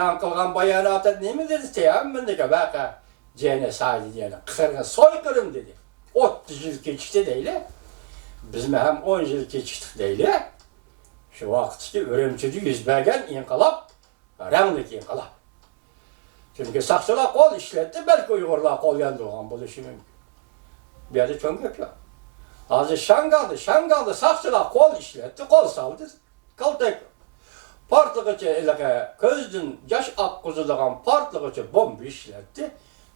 Kılgan bayanata ne mi dedi teyemmün dedi baka cene saydı diyene kırgın soykırım dedi. 30 yıl geçti değil. Biz hem 10 yıl geçtik değil. Şu vakitte Ürümçi'de yüz bergen inkılap, renglik inkılap. Çünkü sakçılar kol işletti, belki Uygurlar kol yandırgan bu işi mümkün. Bir yerde çok yapıyor. Azı Şangal'da sakçılar kol işletti, kol saldı, kol tekrar. Partlıqıcı közdün yaş akkuzuluğun partlıqıcı bomba işletti.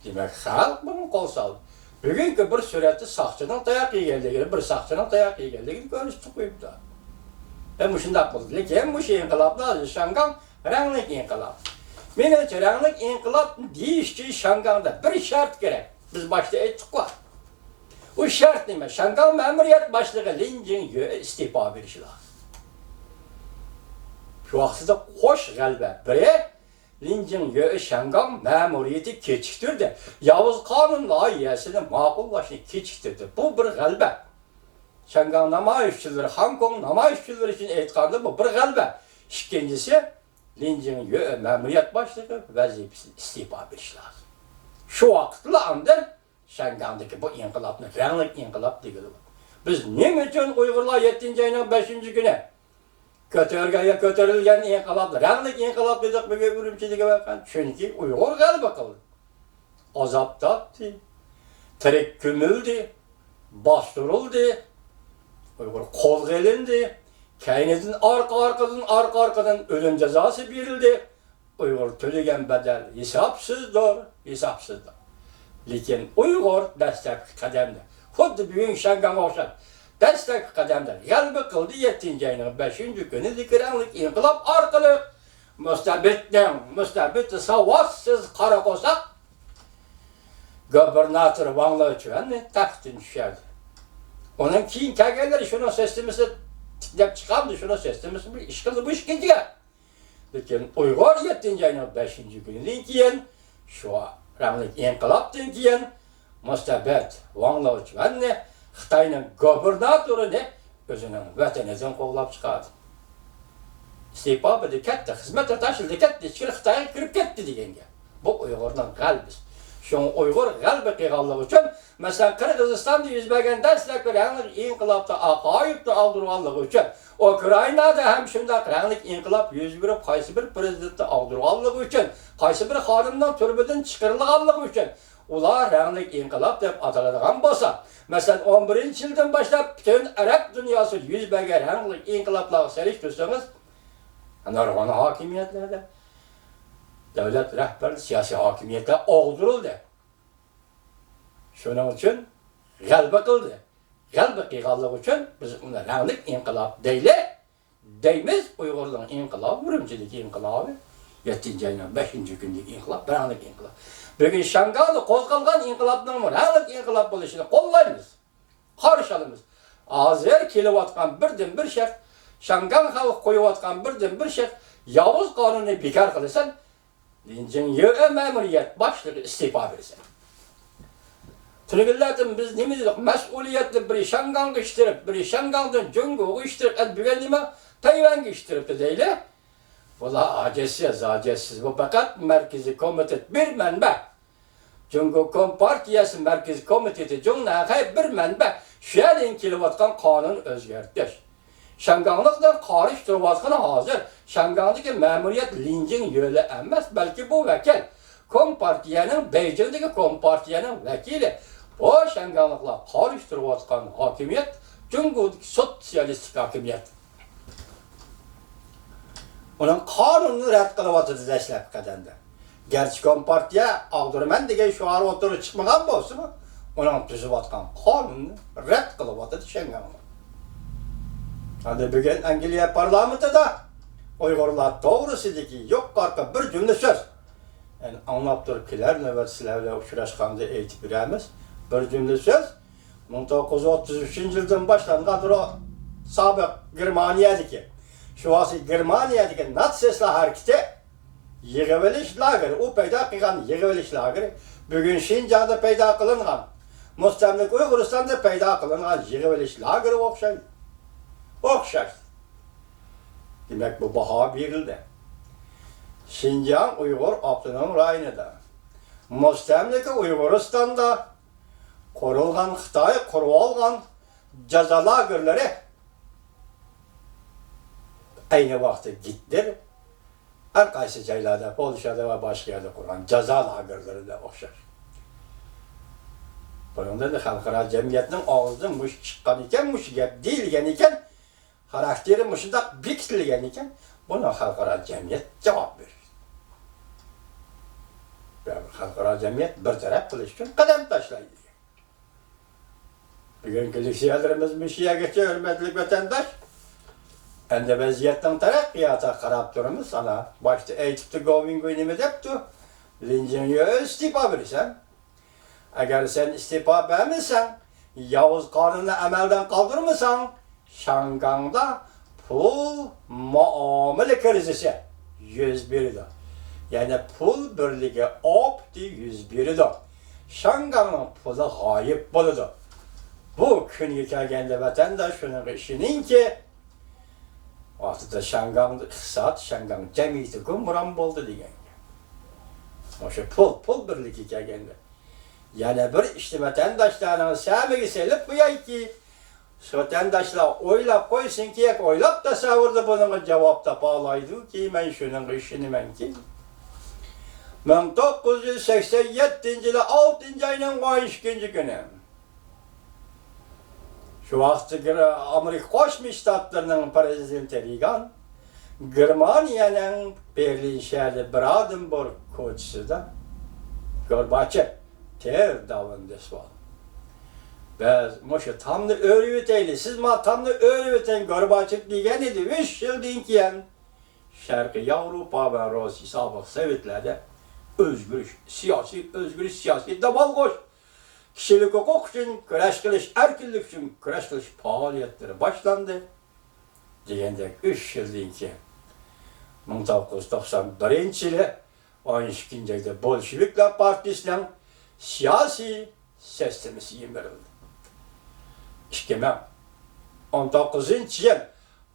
Demek halk bunu kol saldı. Bugünkü bir sureti sakçının dayak yiyenliğini, bir sakçının dayak yiyenliğini görüştük koyup da. Hem şundak buldu. Lekin bu şey inkılaplar Şangal renglik inkılap. Menimce renglik inkılap deyişçi Şangal'da bir şart gerek. Biz başta ettik var. O şart neyme? Şangal memuriyet başlığı Lincin istifa verişi lazım. Şu vaxtıda hoş galiba. Bire Lincin Şangal memuriyeti keçiktirdi. Yavuz Kanun layihəsini makullaşını keçiktirdi. Bu bir galiba. Şangal namayişçileri, Hong Kong namayişçileri için eğitkanlı bu bir galiba. İkincisi Lincin memuriyet başlığı vazifesi istifa veriş lazım. Şu vaxtla andır Şangal'daki bu inkılapını, renglik inkılap diyor. Biz ne için Uygurlar 7. ayının 5. günü kötürülgen inkılaplar, renglik inkılap dedik bir Ürümçi'de bakın. Çünkü Uygur galiba kıldı. Azap tattı, terekkümüldü, bastırıldı, Uygur kol gelindi, kainatın arka arkadan ölüm cezası verildi. Uygur töleyen bedel hesapsızdır. Lekin Uygur destek kademde. Xuddi bugün Şangal'a oxşar. Destek kademde. Galba kıldı 7. ayının 5. günü zikranlık inkılap arkalı müstabit savatsız Karakosak gubernatör Vanlı Üçüven'le taxtın düşerdi. Onun keyin kelgenleri şunun seslemesi tiklep çıkardı, şunun seslemesi bir iş kıldı, bu iş gidiyor. Lekin Uygur 7. ayının 5. gününden keyin şu renglik inkılaptan keyin müstabit Vanlı Üçüven'le Xitayning gubernatorini o'zining vatanidan qo'g'lab chiqadi. Iste'fo berdi, katta xizmatga tashildi, katta ichkari Xitoyga kirib ketdi deganga. Bu Uyg'urning qalbi. Shu Uyg'ur qalbi qilganligi uchun, masalan, Qirg'izistonda yuz bergan dastlabki ranglik inqilobda aqoyibni oldirganligi uchun, Ukrainada ham shunday ranglik inqilob yuz berib, qaysi bir prezidentni oldirganligi uchun, qaysi bir xonimdan turmadan chiqarilganligi uchun ular ranglik inqilab deb ataladigan bo'lsa, masalan 11-yildan boshlab bütün Arab dunyosi yuz bergan ranglik inqiloblarga serish tursangiz, nurg'un hokimiyatlarda davlat rahbari siyosiy hokimiyatlar og'dirildi. Shuning uchun g'alaba qildi. G'alaba qilganligi uchun biz uni ranglik inqilob deymiz. Uyg'urlarning inqilobi, Urumchidagi inqilobi, 7. ayning 5. kunidagi inqilob, ranglik inqilob. Bugün Şangal'da qo'zg'algan inqilobning ranglik inqilob bo'lishini qo'llaymiz, qarshi olamiz. Hozir kelayotgan birdan bir shart, Şangal xalq qo'yayotgan birdan bir shart, Yavuz qonunini bekor qilsan, Lincin memuriyet başlığı istifa verirsen. Tülgüllatin biz ne mi dedik? Mesuliyetli biri Şangal'ı iştirip, biri Şangal'dan Cungu'yu iştirip, bir nime Tayvan'ı iştirip de değil. Valla acizsiz. Bu fakat merkezi komitet bir menbe. Cungu Kompartiyası merkezi komiteti Cungu'ya bir menbe. Şehrin kilovatkan kanun özgertiş. Şangal'lıktan karıştırıvatkan hazır. Şangal'daki memuriyet Lincin yöyle emez. Belki bu vekil. Kompartiyanın, Beijing'deki Kompartiyanın vekili. O Şangal'lıkla karıştırıvatkan hakimiyet Cungu'daki sosyalistik hakimiyet. Onun kanununu rədd qılıvatıdı dəstəb qədəndə. Gerçi Kompartiya Ağdurman degan şuarı oturup çıkmagan bolsa mı? Onun tüzüvatkan kanununu rədd qılıvatıdı Şangal'ı. Hadi bugün Angliya parlamentida Uygurlar doğrusidiki yok qarqa bir cümle söz. Yani anlap durup kiler üniversitelerle uçuraşqanda eğitip biremiz. Bir cümle söz. 1933 yıldan başlanğadır o sabık Germaniyadaki. Şu anki Germaniyadaki Natsiyaslar hareketi yığıveliş lageri, o peyda kılan yığıveliş lageri bugün Şincan'da peyda kılınğan, Müstemlik Uyguristan'da peyda kılınğan yığıveliş lageri okşar. Demek bu baha verildi. Şinjan Uygur Abdunum rayonida, Mustamlika Uyguristan'da kurulgan Xitay kurup algan jaza lagerleri aynı vakti gittir. Her kaysı jaylarda, Polşa'da ve başka yerde kurulan jaza lagerlerine okşar. Bununda da halkara cemiyetinin ağzından muş çıkan iken, muş gep değilgen iken, karakteri muşunda bikitilgen iken, buna halkara cemiyet cevap verir. Yani halkara cemiyet bir taraf kılış için kadem taşlaydı. Bugünkü lüksiyerlerimiz müşiye geçiyor, hürmetlik vatandaş. Ende vaziyetten terakkiyata karab durumuz ana. Başta eğitipti govin günümü depti. Lincinyo istifa verirsen. Eğer sen istifa vermişsen, Yavuz kanunu emelden kaldırmışsan, Şangang'da pul muamele krizisi 101'de. Yani pul birliği opti 101'de. Şangang'ın pulu gayip buludu. Bu künye kelgende vatandaş şunun işinin ki, vaxtıda Şangang'da iqtisat, Şangang cemiyeti gümran boldu degan. Oşa pul birliği kelgende. Yani bir işte vatandaşlarının sevmegi selip bu ki, vatandaşlar oylap koysun ki, oylap tasavvurda bunun cevap tapalaydı ki, ben şunun işini ben ki. 1987 yılı 6. ayının 12. günü. Şu vaxtı Amerika Koşmuş Ştatlarının prezidenti Reagan, Germaniyanın Berlin şehri Brandenburg koçusuda Gorbaçev ter davrandı sual. Biz moşu tamlı öğrüvüteyli, siz ma tamlı öğrüvüten Gorbaçev diyen idi, 3 yıl dinkiyen Şarkı Avrupa ve Rusya sabık Sovyetler'de siyasi daval koş. Kişilik hukuk için küreş kılış, erkillik için küreş kılış faaliyetleri başlandı. Diyende 3 yıl dinki 1991 yılı 12. ayda Bolşevikler Partisi'nin siyasi sistemisi yemirildi. İşte 19. yıl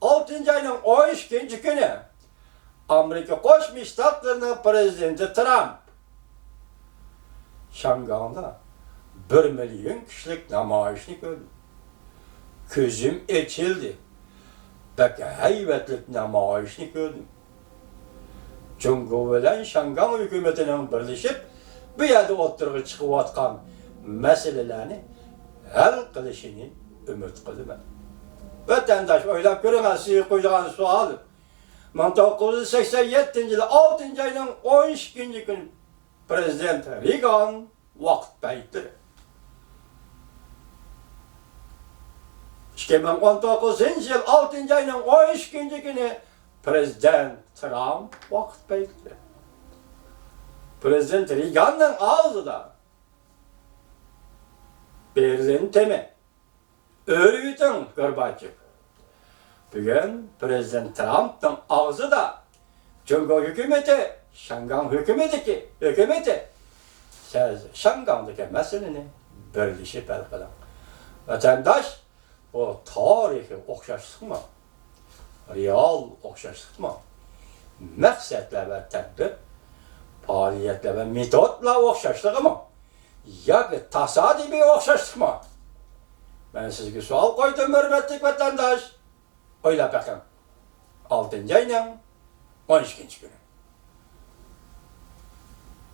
6. ayının 12. günü Amerika Koşmuş Ştatlarının prezidenti Trump Şangang'da 1 milyon kişilik namayişini gördü. Gözüm açıldı. Peki heybetlik namayişini gördüm. Cumhur bilen Şangang hükümetinin birleşip bu yerde oturup çıkıvatkan meselelerini hal kılışını ümit kılıyorum. Vatandaş oylap göremez, size koyacağınız sualı. 1987 yılı 6. ayının 12. günü Prezident Reagan vakt beytleri. İşte 19. yıl 6. ayının 12. günü Prezident Trump vakt beytleri. Prezident Reagan'ın ağzı da Berlin temi örgütün Gorbaçev. Bugün Prezident Trump'ın ağzı da Cumhur hükümeti, Şangang hükümeti Şangang'daki meseleni birleşip el kılan. Vatandaş o tarihi okşaşlık mı? Real okşaşlık mı? Məqsədlə və tədbir, fəaliyyətlə və metodla okşaşlığı mı? Ya ki tasadifi okşaşlık mı? Ben sizge sual koydum hürmetlik vatandaş. Öyle bakın. 6. ayının 12. günü.